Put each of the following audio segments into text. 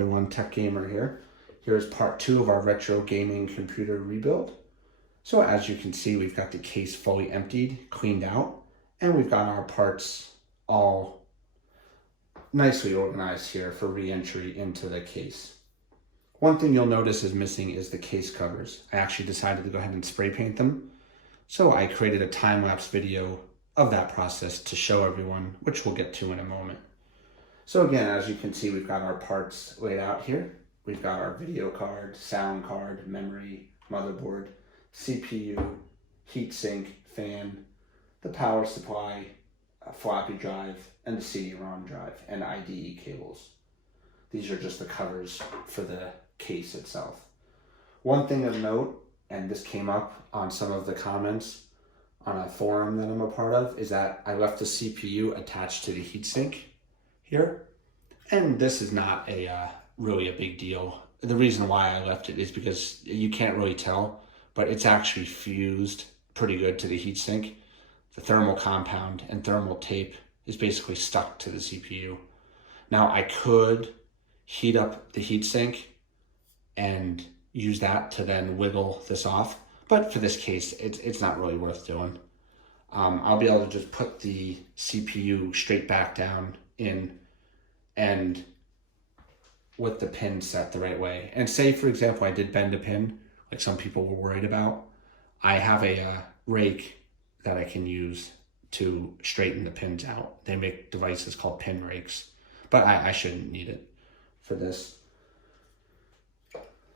everyone, Tech Gamer here. Here's part 2 of our retro gaming computer rebuild. So as you can see, we've got the case fully emptied, cleaned out, and we've got our parts all nicely organized here for re-entry into the case. One thing you'll notice is missing is the case covers. I actually decided to go ahead and spray paint them. So I created a time-lapse video of that process to show everyone, which we'll get to in a moment. So again, as you can see, we've got our parts laid out here. We've got our video card, sound card, memory, motherboard, CPU, heatsink, fan, the power supply, a floppy drive, and the CD-ROM drive, and IDE cables. These are just the covers for the case itself. One thing of note, and this came up on some of the comments on a forum that I'm a part of, is that I left the CPU attached to the heatsink here. And this is not really a big deal. The reason why I left it is because you can't really tell, but it's actually fused pretty good to the heatsink. The thermal compound and thermal tape is basically stuck to the CPU. Now I could heat up the heatsink and use that to then wiggle this off, but for this case, it's not really worth doing. I'll be able to just put the CPU straight back down in and with the pin set the right way. And say, for example, I did bend a pin, like some people were worried about. I have a rake that I can use to straighten the pins out. They make devices called pin rakes, but I shouldn't need it for this.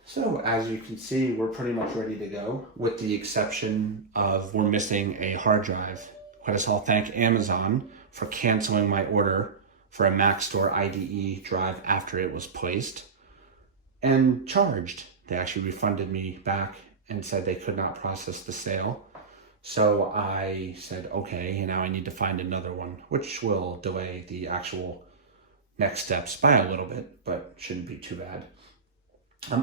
So as you can see, we're pretty much ready to go, with the exception of we're missing a hard drive. Let us all thank Amazon for canceling my order for a Maxtor IDE drive after it was placed and charged. They actually refunded me back and said they could not process the sale. So I said, okay, and now I need to find another one, which will delay the actual next steps by a little bit, but shouldn't be too bad.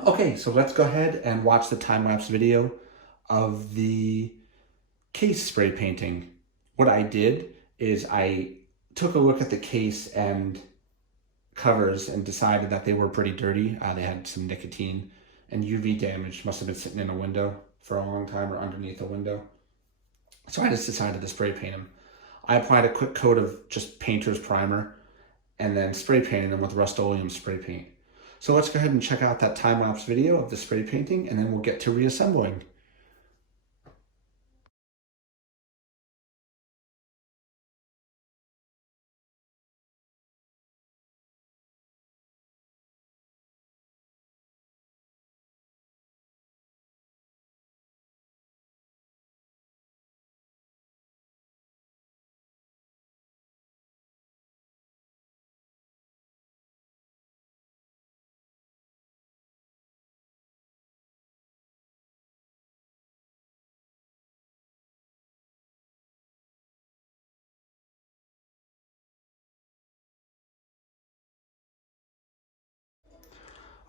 Okay, so let's go ahead and watch the time-lapse video of the case spray painting. What I did is I took a look at the case and covers and decided that they were pretty dirty. They had some nicotine and UV damage. Must have been sitting in a window for a long time or underneath a window. So I just decided to spray paint them. I applied a quick coat of just painter's primer and then spray painted them with Rust-Oleum spray paint. So let's go ahead and check out that time-lapse video of the spray painting, and then we'll get to reassembling.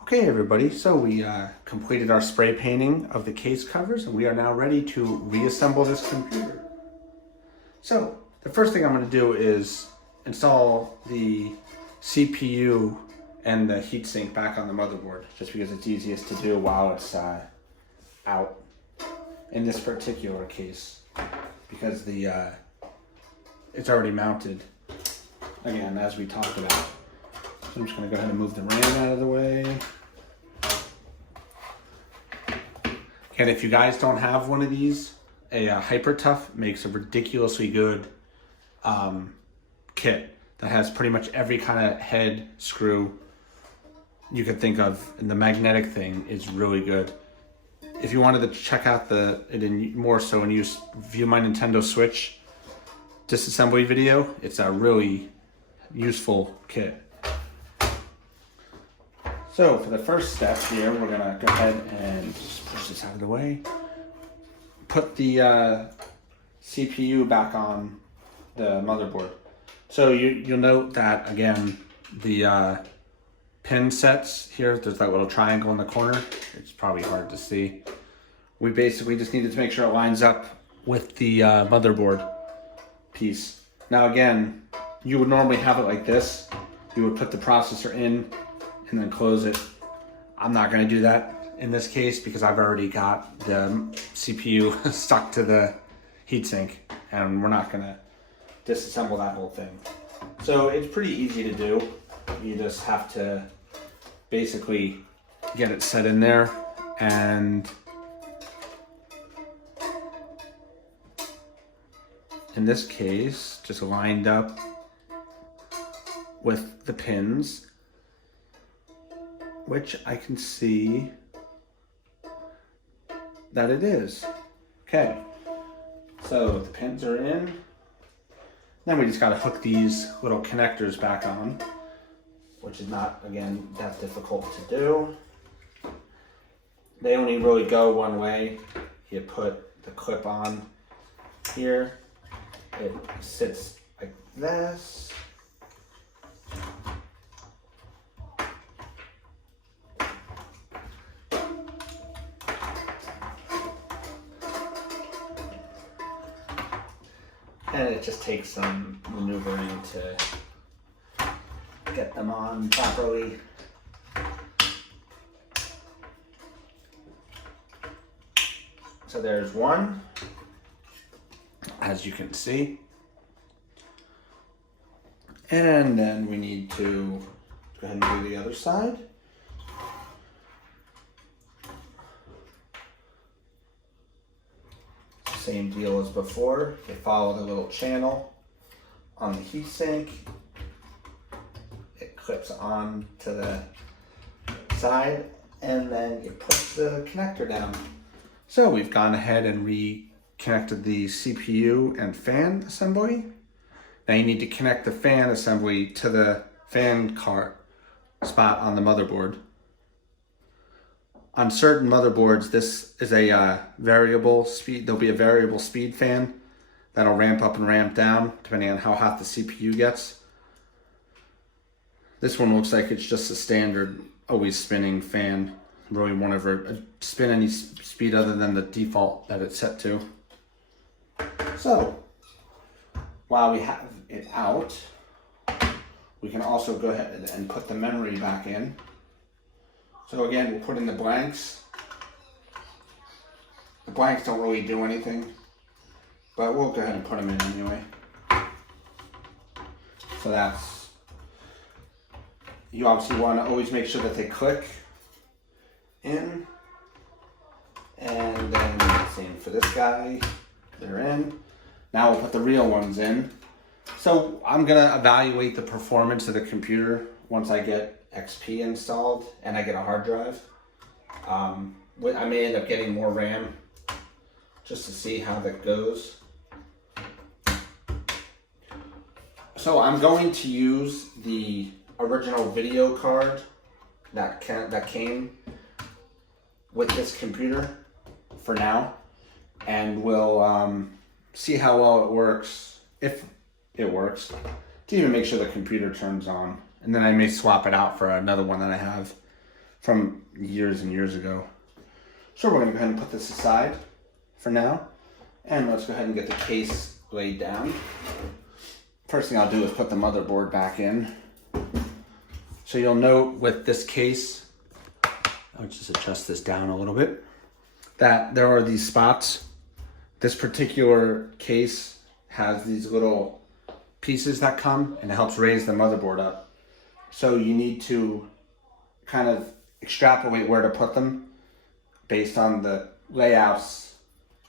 Okay, everybody, so we completed our spray painting of the case covers, and we are now ready to reassemble this computer. So the first thing I'm going to do is install the CPU and the heatsink back on the motherboard, just because it's easiest to do while it's out in this particular case, because the it's already mounted, again, as we talked about. So I'm just going to go ahead and move the RAM out of the way. And if you guys don't have one of these, a Hyper Tough makes a ridiculously good kit that has pretty much every kind of head screw you could think of, and the magnetic thing is really good. If you wanted to check out it in more so and view my Nintendo Switch disassembly video, it's a really useful kit. So for the first step here, we're gonna go ahead and just push this out of the way. Put the CPU back on the motherboard. So you'll note that, again, the pin sets here, there's that little triangle in the corner. It's probably hard to see. We basically just needed to make sure it lines up with the motherboard piece. Now again, you would normally have it like this. You would put the processor in, and then close it. I'm not going to do that in this case because I've already got the CPU stuck to the heatsink, and we're not going to disassemble that whole thing. So it's pretty easy to do. You just have to basically get it set in there, and in this case, just lined up with the pins, which I can see that it is. Okay, so the pins are in. Then we just gotta hook these little connectors back on, which is not, again, that difficult to do. They only really go one way. You put the clip on here. It sits like this. And it just takes some maneuvering to get them on properly. So there's one, as you can see. And then we need to go ahead and do the other side. Same deal as before. You follow the little channel on the heatsink. It clips on to the side, and then you put the connector down. So we've gone ahead and reconnected the CPU and fan assembly. Now you need to connect the fan assembly to the fan cart spot on the motherboard. On certain motherboards, this is a variable speed. There'll be a variable speed fan that'll ramp up and ramp down depending on how hot the CPU gets. This one looks like it's just a standard, always spinning fan. Really won't ever spin any speed other than the default that it's set to. So, while we have it out, we can also go ahead and put the memory back in. So again, we'll put in the blanks. The blanks don't really do anything, but we'll go ahead and put them in anyway. So that's, you obviously want to always make sure that they click in. And then same for this guy, they're in. Now we'll put the real ones in. So I'm gonna evaluate the performance of the computer once I get XP installed and I get a hard drive. I may end up getting more RAM just to see how that goes. So I'm going to use the original video card that came with this computer for now, and we'll see how well it works, if it works, to even make sure the computer turns on. And then I may swap it out for another one that I have from years and years ago. So we're gonna go ahead and put this aside for now. And let's go ahead and get the case laid down. First thing I'll do is put the motherboard back in. So you'll note with this case, I'll just adjust this down a little bit, that there are these spots. This particular case has these little pieces that come, and it helps raise the motherboard up. So you need to kind of extrapolate where to put them based on the layouts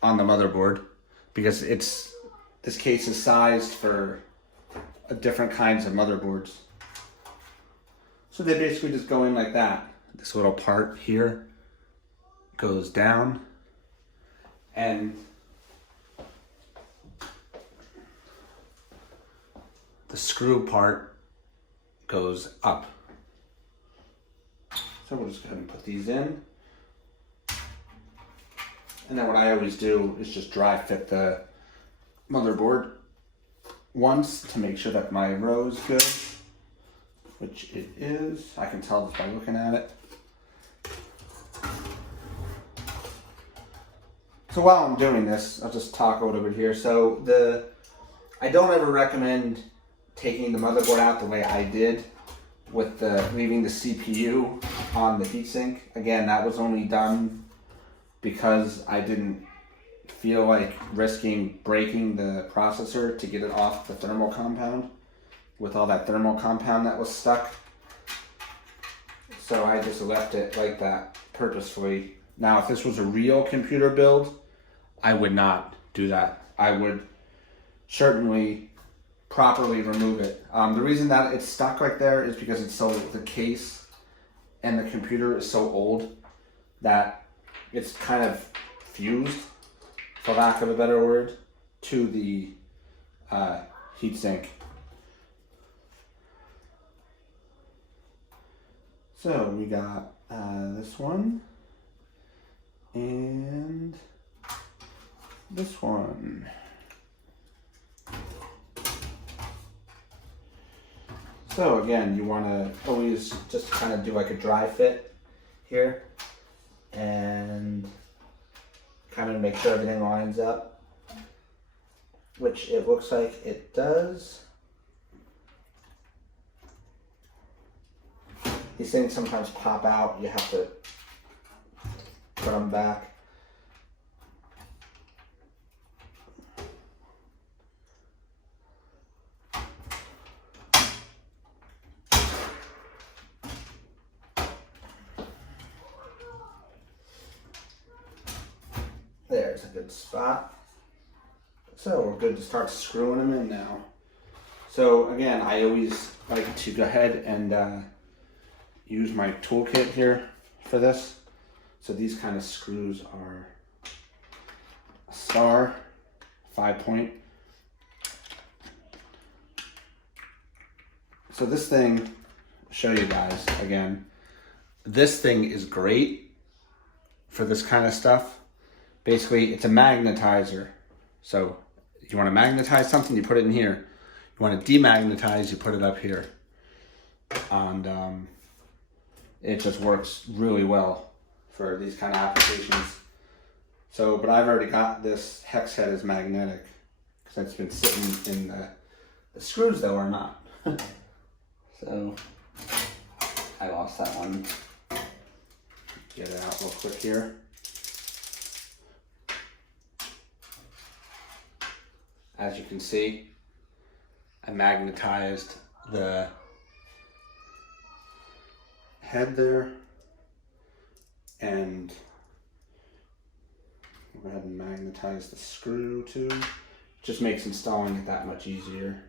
on the motherboard, because this case is sized for different kinds of motherboards. So they basically just go in like that. This little part here goes down, and the screw part goes up. So we'll just go ahead and put these in. And then what I always do is just dry fit the motherboard once to make sure that my row is good, which it is. I can tell just by looking at it. So while I'm doing this, I'll just talk a little bit here. So I don't ever recommend taking the motherboard out the way I did, with leaving the CPU on the heatsink. Again, that was only done because I didn't feel like risking breaking the processor to get it off the thermal compound with all that thermal compound that was stuck. So I just left it like that purposefully. Now, if this was a real computer build, I would not do that. I would certainly properly remove it. The reason that it's stuck right there is because the case and the computer is so old that it's kind of fused, for lack of a better word, to the heatsink. So we got this one and this one. So again, you want to always just kind of do like a dry fit here and kind of make sure everything lines up, which it looks like it does. These things sometimes pop out. You have to put them back. There's a good spot. So we're good to start screwing them in now. So again, I always like to go ahead and use my toolkit here for this. So these kind of screws are a star, 5-point. So this thing, I'll show you guys again. This thing is great for this kind of stuff. Basically, it's a magnetizer. So you want to magnetize something, you put it in here. You want to demagnetize, you put it up here. And it just works really well for these kind of applications. So, but I've already got this hex head is magnetic because it's been sitting in the screws though are not. So I lost that one. Get it out real quick here. As you can see, I magnetized the head there, and go ahead and magnetize the screw too. Just makes installing it that much easier.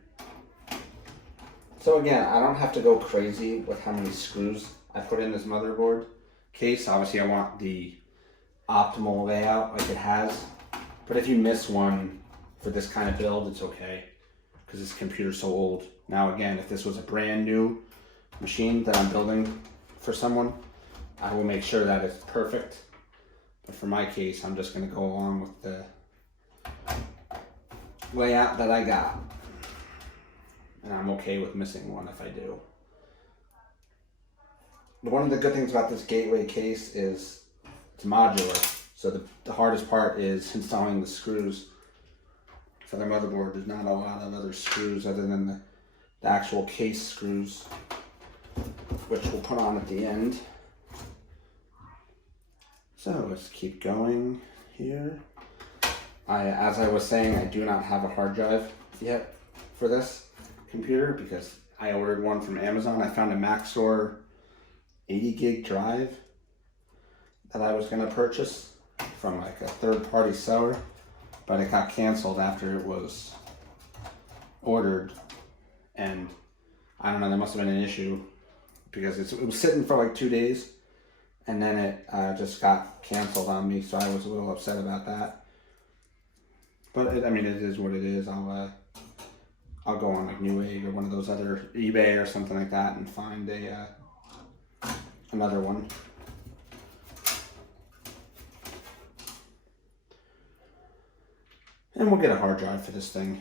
So again, I don't have to go crazy with how many screws I put in this motherboard case. Obviously I want the optimal layout like it has, but if you miss one for this kind of build, it's okay because this computer's so old. Now again, if this was a brand new machine that I'm building for someone, I will make sure that it's perfect. But for my case, I'm just going to go along with the layout that I got. And I'm okay with missing one if I do. But one of the good things about this gateway case is it's modular. So the hardest part is installing the screws. For the motherboard, there's not a lot of other screws other than the actual case screws, which we'll put on at the end. So let's keep going here. As I was saying, I do not have a hard drive yet for this computer because I ordered one from Amazon. I found a Maxtor 80 gig drive that I was going to purchase from like a third-party seller, but it got canceled after it was ordered, and I don't know, there must have been an issue because it was sitting for like 2 days, and then it just got canceled on me, so I was a little upset about that. But I mean, it is what it is. I'll go on like Newegg or one of those other eBay or something like that and find another one. And we'll get a hard drive for this thing.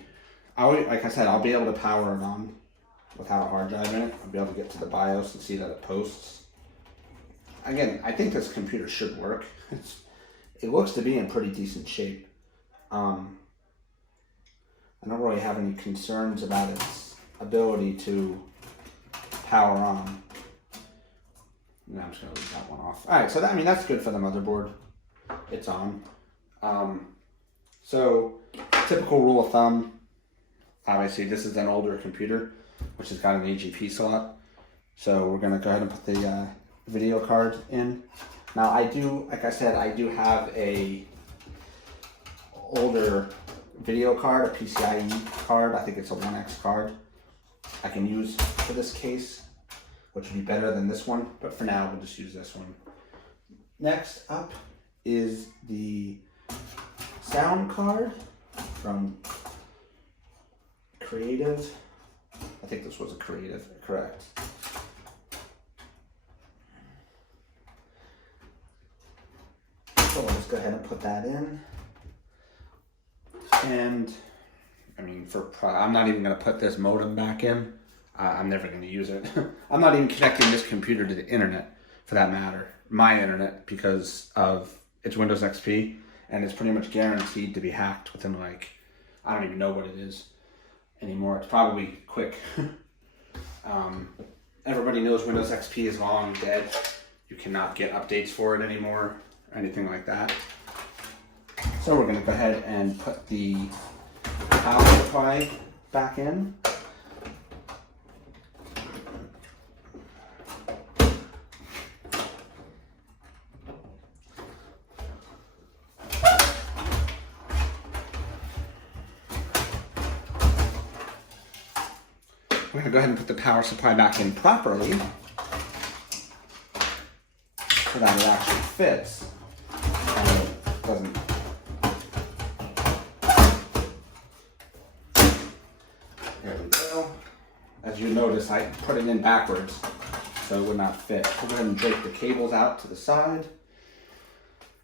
Like I said, I'll be able to power it on without a hard drive in it. I'll be able to get to the BIOS and see that it posts. Again, I think this computer should work. It looks to be in pretty decent shape. I don't really have any concerns about its ability to power on. And I'm just gonna leave that one off. All right, so that, I mean, that's good for the motherboard. It's on. So typical rule of thumb, obviously this is an older computer, which has got an AGP slot. So we're gonna go ahead and put the video card in. Now I do, like I said, I do have a older video card, a PCIe card. I think it's a 1X card I can use for this case, which would be better than this one, but for now we'll just use this one. Next up is the sound card from Creative. I think this was a Creative, correct. So we'll just go ahead and put that in. And I mean, I'm not even going to put this modem back in. I'm never going to use it. I'm not even connecting this computer to the internet, for that matter, my internet, because of it's Windows XP, and it's pretty much guaranteed to be hacked within, like, I don't even know what it is anymore. It's probably quick. Everybody knows Windows XP is long dead. You cannot get updates for it anymore, or anything like that. So we're going to go ahead and put the power supply back in. We're going to go ahead and put the power supply back in properly so that it actually fits and it doesn't. There we go. As you notice, I put it in backwards so it would not fit. We'll go ahead and drape the cables out to the side.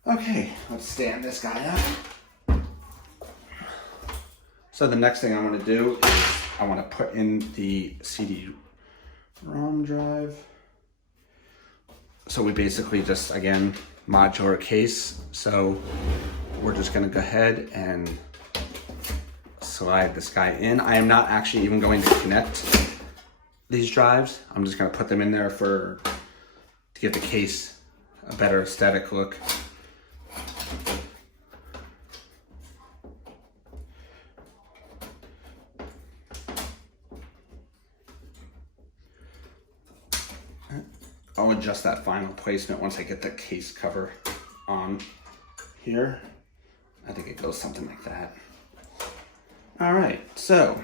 Okay, let's stand this guy up. So the next thing I want to do is I want to put in the CD-ROM drive. So we basically just, again, modular case. So we're just going to go ahead and slide this guy in. I am not actually even going to connect these drives. I'm just going to put them in there to give the case a better aesthetic look. I'll adjust that final placement once I get the case cover on here. I think it goes something like that. All right, so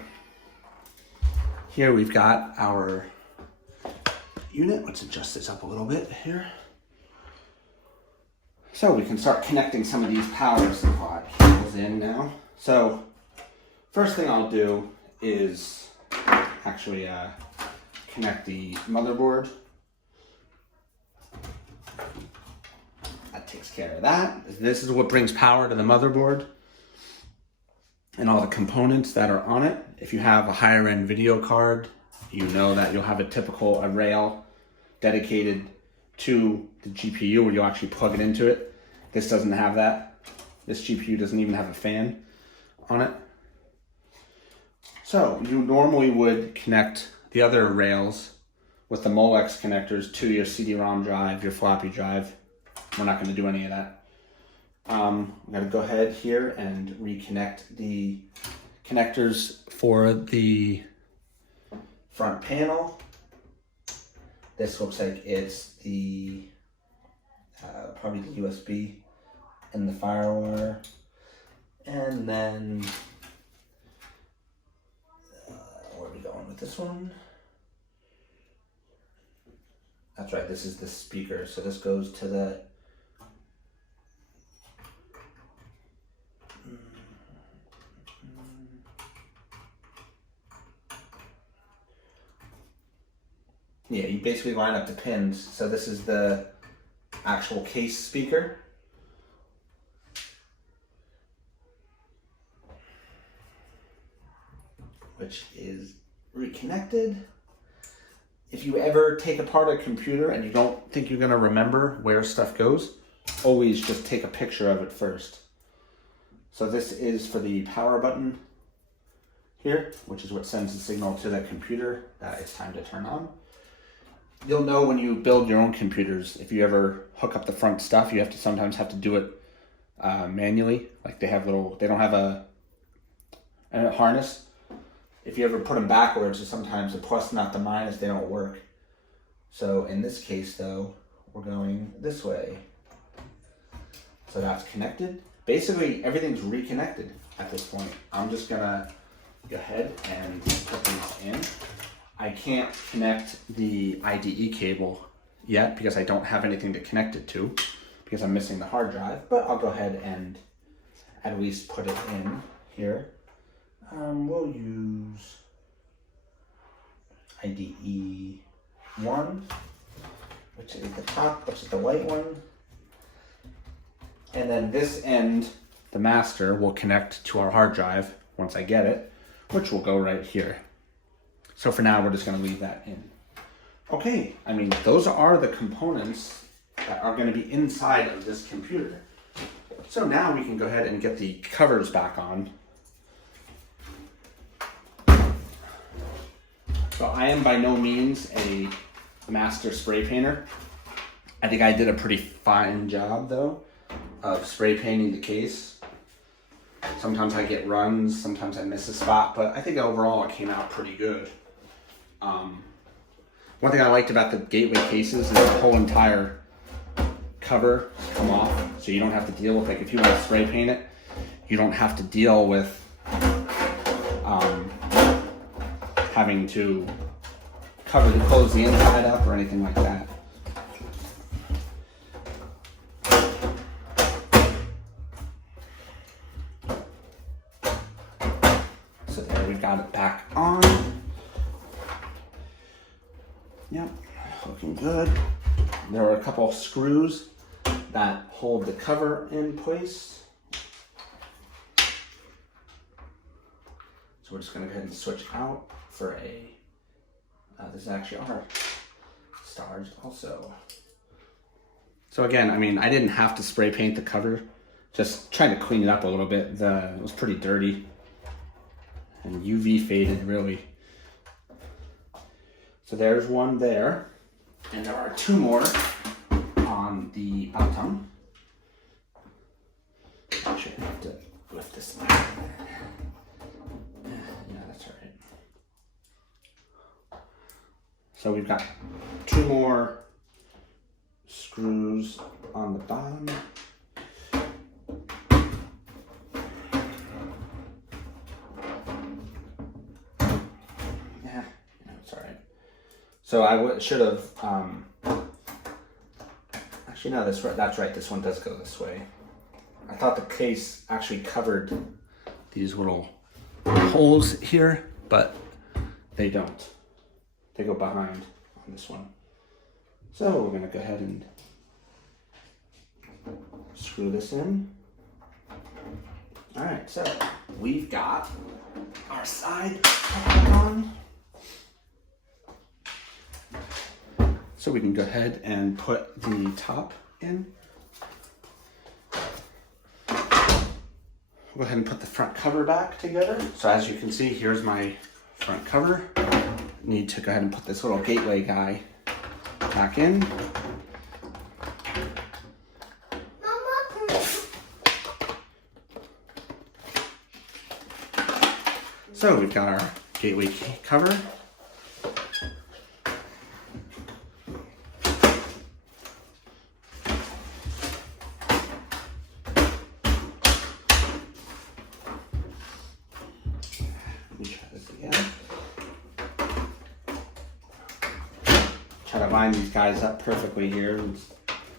here we've got our unit. Let's adjust this up a little bit here. So we can start connecting some of these power supply cables in now. So first thing I'll do is actually connect the motherboard. That takes care of that. This is what brings power to the motherboard and all the components that are on it. If you have a higher end video card, you know that you'll have a rail dedicated to the GPU where you'll actually plug it into it. This doesn't have that. This GPU doesn't even have a fan on it. So you normally would connect the other rails with the Molex connectors to your CD-ROM drive, your floppy drive. We're not going to do any of that. I'm going to go ahead here and reconnect the connectors for the front panel. This looks like it's the probably the USB and the firewire. And then where are we going with this one? That's right, this is the speaker. So this goes to the yeah, you basically line up the pins. So this is the actual case speaker. Which is reconnected. If you ever take apart a computer and you don't think you're gonna remember where stuff goes, always just take a picture of it first. So this is for the power button here, which is what sends the signal to the computer that it's time to turn on. you'll know when you build your own computers, if you ever hook up the front stuff, you sometimes have to do it manually. Like they don't have a harness. If you ever put them backwards, sometimes the plus not the minus, they don't work. So in this case though, we're going this way. So that's connected. Basically everything's reconnected at this point. I'm just gonna go ahead and put these in. I can't connect the IDE cable yet because I don't have anything to connect it to because I'm missing the hard drive, but I'll go ahead and at least put it in here. We'll use IDE 1, which is the top, which is the white one. And then this end, the master, will connect to our hard drive once I get it, which will go right here. So for now, we're just going to leave that in. Okay, I mean, those are the components that are going to be inside of this computer. So now we can go ahead and get the covers back on. So I am by no means a master spray painter. I think I did a pretty fine job though of spray painting the case. Sometimes I get runs, sometimes I miss a spot, but I think overall it came out pretty good. One thing I liked about the gateway cases is the whole entire cover come off, so you don't have to deal with, like if you want to spray paint it, you don't have to deal with having to close the inside up or anything like that. So there, we've got it back on. Yep, looking good. There are a couple of screws that hold the cover in place. So we're just going to go ahead and switch out for a, this is actually our stars also. So again, I mean, I didn't have to spray paint the cover, just trying to clean it up a little bit. It was pretty dirty and UV faded really. So there's one there, and there are two more on the bottom. Actually, I have to lift this line. Yeah, that's all right. So we've got two more screws on the bottom. Yeah, it's all right. So I should have, actually no, that's right, this one does go this way. I thought the case actually covered these little holes here, but they don't. They go behind on this one. So we're gonna go ahead and screw this in. All right, so we've got our side on. So we can go ahead and put the top in. We'll go ahead and put the front cover back together. So as you can see, here's my front cover. Need to go ahead and put this little gateway guy back in. So we've got our gateway cover. Try to line these guys up perfectly here. And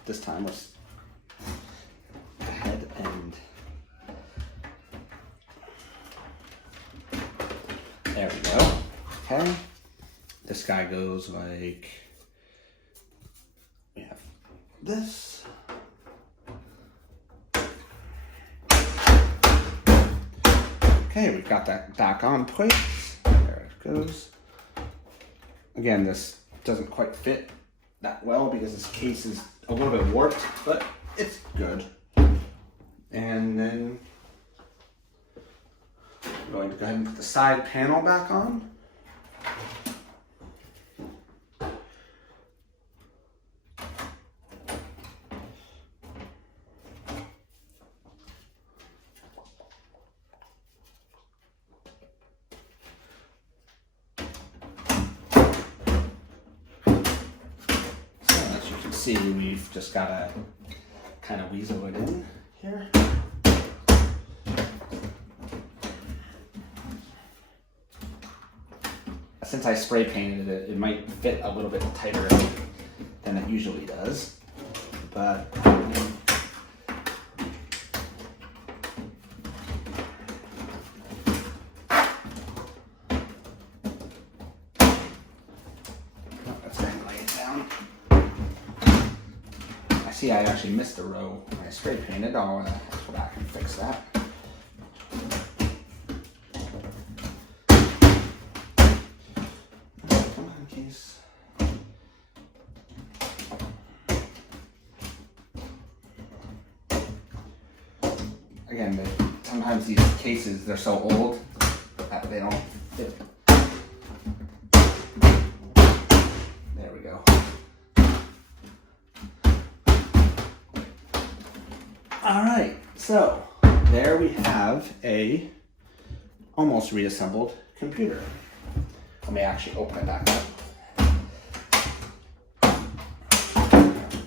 this time let's go ahead and there we go. Okay. This guy goes like, we have this. Okay, we've got that back on place. There it goes. Again, this doesn't quite fit that well because this case is a little bit warped, but it's good. And then I'm going to go ahead and put the side panel back on. see, we've just got to kind of weasel it in here. Since I spray painted it, it might fit a little bit tighter than it usually does, but let's go ahead and lay it down. I see I actually missed a row when I spray painted. I'll go back and fix that. Again, sometimes these cases, they're so old that they don't fit. There we go. All right, so there we have a almost reassembled computer. Let me actually open it back up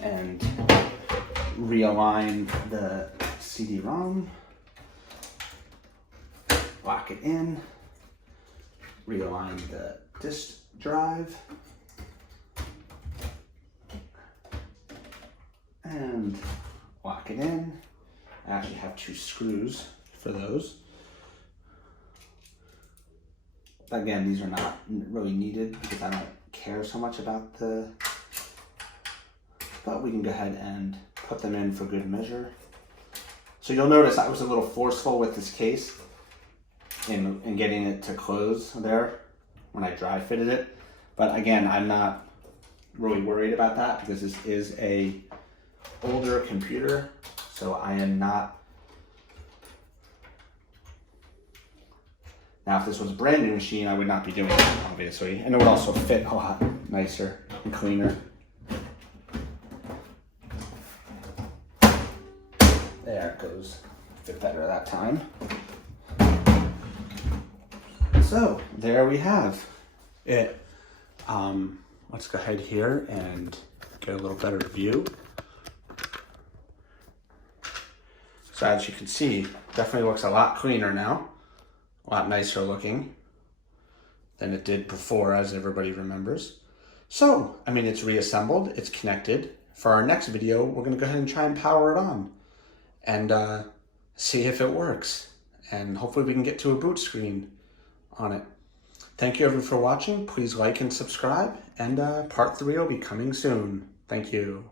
and realign the CD-ROM, lock it in, realign the disk drive, and lock it in. I actually have 2 screws for those. Again, these are not really needed because I don't care so much about but we can go ahead and put them in for good measure. So you'll notice I was a little forceful with this case in getting it to close there when I dry fitted it. But again, I'm not really worried about that because this is a older computer. So I am not. Now, if this was a brand new machine, I would not be doing that, obviously. And it would also fit a lot nicer and cleaner. There it goes. Fit better that time. So there we have it. Let's go ahead here and get a little better view. So as you can see, definitely looks a lot cleaner now. A lot nicer looking than it did before, as everybody remembers. So, I mean, it's reassembled, it's connected. For our next video, we're gonna go ahead and try and power it on and see if it works. And hopefully we can get to a boot screen on it. Thank you everyone for watching. Please like and subscribe, and part 3 will be coming soon. Thank you.